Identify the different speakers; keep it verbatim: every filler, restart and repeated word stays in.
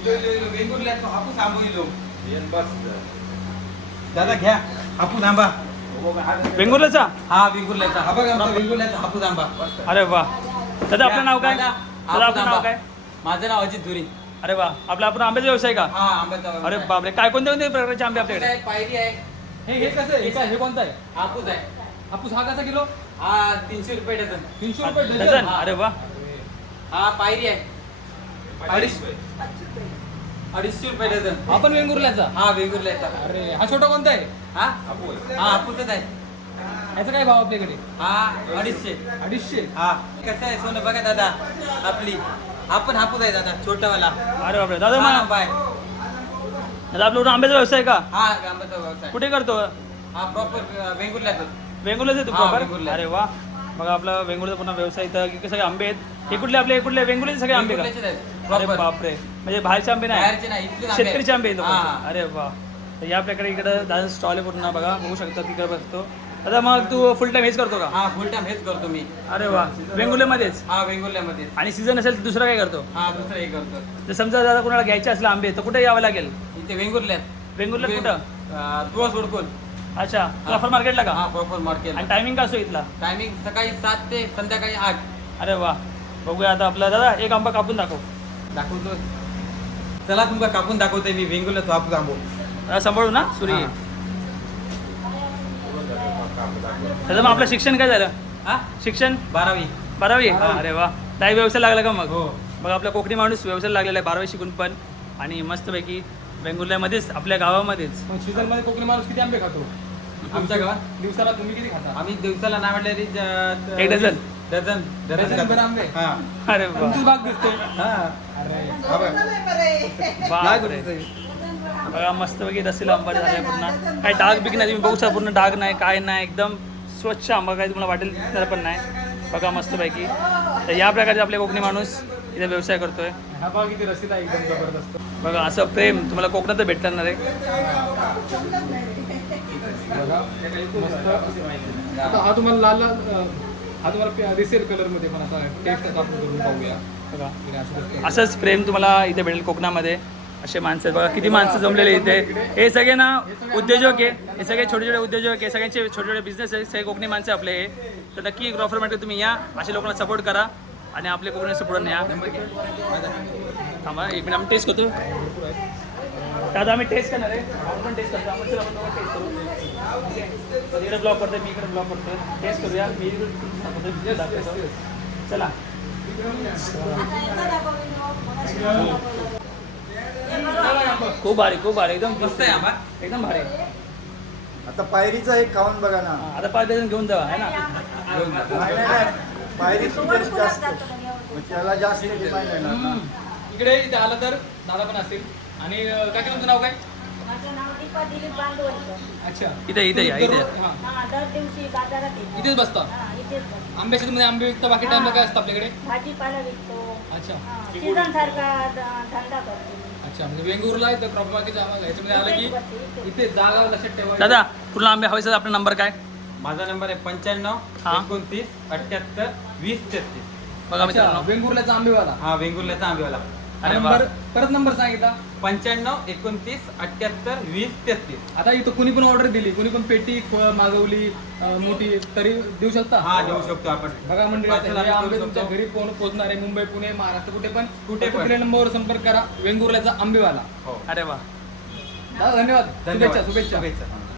Speaker 1: वेंगुर्ल्याचा हापूस आंबो इलो दादा घ्या हापूस आंबा
Speaker 2: वेंगुर्ल्याचा
Speaker 1: हा वेंगुर्ल्याचा हा बघा आमचा वेंगुर्ल्याचा हापूस आंबा
Speaker 2: अरे वा दादा आपलं नाव काय दादा आपलं नाव काय
Speaker 1: माझं नाव अजित धुरी
Speaker 2: अरे वा आपला आपण आंब्याचा व्यवसाय का
Speaker 1: हा आंब्याचा
Speaker 2: अरे बापरे काय कोणत्या कोणत्या प्रकारचे आंबे आपल्याकडे
Speaker 1: आहे, पायरी आहे
Speaker 2: हे हे कसं हे काय हे कोणतं आहे
Speaker 1: हापूस आहे
Speaker 2: हापूस हा कसा किलो
Speaker 1: हा तीनशे रुपये डझन
Speaker 2: तीनशे रुपये डझन अरे वा
Speaker 1: हा पायरी आहे अडीचशे अडीचशे रुपये डझन
Speaker 2: हा पण वेंगुर्ल्याचा
Speaker 1: हा वेंगुर्ल्याचा
Speaker 2: अरे हा छोटा कोणता आहे
Speaker 1: हा हा हापूसच आहे
Speaker 2: याचा काय भाव आपल्याकडे
Speaker 1: हा अडीचशे
Speaker 2: अडीचशे
Speaker 1: हा कसं आहे सोनं बघा दादा आपली आपण हापूस आहे दादा छोटावाला
Speaker 2: अरे बापरे दादा
Speaker 1: हा,
Speaker 2: मग
Speaker 1: बाय
Speaker 2: दादा आपला आंब्याचा व्यवसाय का
Speaker 1: हा आंब्याचा व्यवसाय
Speaker 2: कुठे करतो
Speaker 1: हा प्रॉपर वेंगुर्ल्याचा
Speaker 2: वेंगुर्ल्याचा आहे तू
Speaker 1: हा,
Speaker 2: प्रॉपर
Speaker 1: वेंगुर्ला.
Speaker 2: अरे वा बघा आपला वेंगुर्ल्याचा पुन्हा व्यवसाय इथं की सगळे आंबे आहेत हे कुठले आपले कुठले वेंगुर्ल्याचे सगळे आंबे का
Speaker 1: वेंगुर्ल्याचेच आहेत
Speaker 2: अरे
Speaker 1: प्रॉपर
Speaker 2: बापरे म्हणजे बाहेरचे आंबे नाही
Speaker 1: बाहेरचे नाही इथलेच आंबे आहेत.
Speaker 2: शेतकरीचे आंबे आहेत
Speaker 1: हा.
Speaker 2: लोकांचे. अरे वा तर या प्रकारे इकडं दादा स्टॉल आहे पूर्ण बघा बघू शकता तिकडे बसतो दादा मग तू फुल टाइम हेच करतो का
Speaker 1: हा फुल टाइम हेच करतो मी
Speaker 2: अरे वा वेंगुर्ल्यामध्येच
Speaker 1: हा वेंगुर्ल्यामध्ये
Speaker 2: आणि सीझन असेल तर दुसरं काय करतो
Speaker 1: हा दुसरं हे करतो
Speaker 2: जर समजा दादा कोणाला घ्यायचे असले आंबे तर कुठे यावं लागेल
Speaker 1: इथे वेंगुर्ल्यात
Speaker 2: वेंगुर्ल्यात कुठं
Speaker 1: अं, तुळस उडकून
Speaker 2: अच्छा क्लाफर मार्केटला का
Speaker 1: हा प्रॉपर मार्केट
Speaker 2: आणि टायमिंग का असतो इथला
Speaker 1: टायमिंग सकाळी सात ते संध्याकाळी आठ
Speaker 2: अरे वा बघूया आता आपला दादा एक आंबा कापून दाखव
Speaker 1: दाखवतो चला तुमका कापून दाखवतोय मी वेंगुर्ल्याचा हापूस आंबो
Speaker 2: दादा सांभाळू ना सुरी
Speaker 1: हा.
Speaker 2: दादा मग आपलं शिक्षण काय झालं
Speaker 1: हा
Speaker 2: शिक्षण
Speaker 1: बारावी
Speaker 2: बारावी
Speaker 1: बारावी.
Speaker 2: अरे वा काही व्यवसाय लागला का मग
Speaker 1: हो
Speaker 2: मग आपला कोकणी माणूस व्यवसाय लागलेला आहे बारावी शिकून पण आणि मस्तपैकी वेंगुर्ल्यामध्येच आपल्या गावामध्येच
Speaker 3: मग सीझन मध्ये कोकणी माणूस किती आंबे खातो
Speaker 1: आमच्या गावात
Speaker 3: दिवसाला तुम्ही किती खाता
Speaker 1: आम्ही दिवसाला नाही म्हटलं तरी ज-
Speaker 2: एक डझन?
Speaker 1: डझन
Speaker 3: डझन भर
Speaker 1: खातो.
Speaker 3: आंबे?
Speaker 1: हा
Speaker 2: अरे वा
Speaker 3: तुमचीच बाग दिसते
Speaker 1: हा
Speaker 3: अरे
Speaker 1: हा बघ. काय
Speaker 2: बापरे.
Speaker 1: करतोय?
Speaker 2: बघा मस्तपैकी रसीला आंबा झाला पूर्ण काही डाग बिग नाही तुम्ही बघू शकता पूर्ण डाग नाही काय नाही एकदम स्वच्छ आंबा काय तुम्हाला वाटेल तर पण नाही बघा मस्तपैकी तर या प्रकारचे आपले कोकणी माणूस इथे व्यवसाय करतोय
Speaker 3: हा बाग किती रसीला एकदम जबरदस्त
Speaker 2: बघा असं प्रेम तुम्हाला कोकणात भेटणार आहे
Speaker 3: बघा मस्त आता हा तुम्हाला लाल लाल अं, हा तुम्हाला रिसेल कलर मध्ये पण असा टेस्ट आपण करून पाहूया
Speaker 2: बघा
Speaker 3: इकडे असं दिसतं.
Speaker 2: असंच प्रेम तुम्हाला इथे भेटेल कोकणामध्ये असे माणसं आहेत बघा किती माणसं जमलेले इथे हे सगळे ना उद्योजक आहे हे सगळे छोटे छोटे उद्योजक आहे सगळ्यांचे छोटे छोटे बिझनेस आहे सगळे कोकणी माणसं आपले हे तर नक्की ग्रॉफर मार्केट तुम्ही या अशा लोकांना सपोर्ट करा आणि आपले कोकणी सपोर्ट या थांबा एक मिनिट आम्ही टेस्ट करतो दादा आम्ही टेस्ट करणार आहे आपण पण टेस्ट करतो आपण चला आपण दोघं टेस्ट करू तर इकडे ब्लॉक करतोय मी इकडे ब्लॉक करतोय टेस्ट करूया मी इकडे दाखवतो चला खूप भारी खूप भारी एकदम
Speaker 1: मस्त आहे आंबा.
Speaker 2: एकदम भारी
Speaker 4: आता पायरीचं एक खाऊन बघा ना.
Speaker 2: हा, आता पाच डझन घेऊन जावा आहे ना
Speaker 1: घेऊन जा.
Speaker 4: नाही नाही नाही. पायरीची टेस्ट जास्त मग त्याला जास्त डिमांड आहे ना.
Speaker 3: इकडे इथे आलं तर दादा पण असतील आणि अं, काकी तुमचं नाव काय
Speaker 5: माझं नाव दीपा दिलीप बांधवलकर.
Speaker 3: अच्छा
Speaker 2: इथे इथे या इथे या.
Speaker 3: हा.
Speaker 5: हा, दर दिवशी बाजारात येतो.
Speaker 3: इथेच बसता
Speaker 5: हा, इथेच बसतो.
Speaker 3: आंबे सीझन मध्ये आंबे विकता बाकी टाइमला काय असतं आपल्याकडे
Speaker 5: भाजीपाला विकतो.
Speaker 3: अच्छा
Speaker 5: सीझन सारखा ध- धंदा करतो.
Speaker 3: अच्छा म्हणजे वेंगुर्ला इथं क्रॉप मार्केट आम्हाला ह्याच्यामध्ये आलं
Speaker 5: इथेच बसते,
Speaker 3: की
Speaker 5: इथेच.
Speaker 3: इथे जागा लक्षात ठेवा
Speaker 2: दादा पूर्ण आंबे हवे आपला नंबर काय
Speaker 1: माझा नंबर आहे पंच्याण्णव
Speaker 2: हा.
Speaker 1: एकोणतीस अठ्याहत्तर वीस तेहतीस
Speaker 2: बघा
Speaker 3: अच्छा,
Speaker 2: मित्रांनो
Speaker 3: वेंगुर्ल्याचा आंबेवाला
Speaker 1: हा वेंगुर्ल्याचा आंबेवाला
Speaker 2: अरे
Speaker 3: नंबर
Speaker 2: वा.
Speaker 3: परत नंबर सांगितला
Speaker 1: पंच्याण्णव एकोणतीस अठ्याहत्तर वीस तेहतीस
Speaker 3: आता इथं कुणी पण ऑर्डर दिली कुणी पण पेटी ख- मागवली अं, मोठी तरी देऊ शकता
Speaker 1: हा देऊ शकतो आपण
Speaker 3: बघा मंडळी आता
Speaker 1: पार्सल
Speaker 3: हे
Speaker 1: आम्ही
Speaker 3: आंबे
Speaker 1: करू
Speaker 3: तुमच्या
Speaker 1: शकतो.
Speaker 3: घरी कोण पोहोचणार आहे मुंबई पुणे महाराष्ट्र कुठे पण
Speaker 1: कुठे पण.
Speaker 3: कुठल्या नंबरवर संपर्क करा वेंगुर्ल्याचा आंबेवाला
Speaker 1: हो
Speaker 2: अरे वा
Speaker 3: दादा धन्यवाद
Speaker 1: धन्यवाद
Speaker 3: शुभेच्छा शुभेच्छा
Speaker 1: शुभेच्छा